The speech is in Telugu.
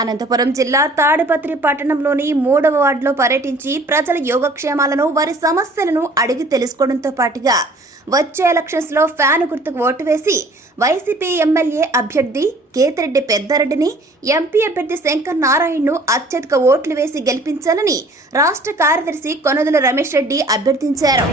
అనంతపురం జిల్లా తాడిపత్రి పట్టణంలోని 3వ వార్డులో పర్యటించి ప్రజల యోగక్షేమాలను వారి సమస్యలను అడిగి తెలుసుకోవడంతో పాటుగా వచ్చే ఎలక్షన్స్ లో ఫ్యాన్ గుర్తుకు ఓటు వేసి వైసీపీ ఎమ్మెల్యే అభ్యర్థి కేతిరెడ్డి పెద్దారెడ్డిని, ఎంపీ అభ్యర్థి శంకర్ నారాయణను అత్యధిక ఓట్లు వేసి గెలిపించాలని రాష్ట్ర కార్యదర్శి కొనదల రమేష్ రెడ్డి అభ్యర్థించారు.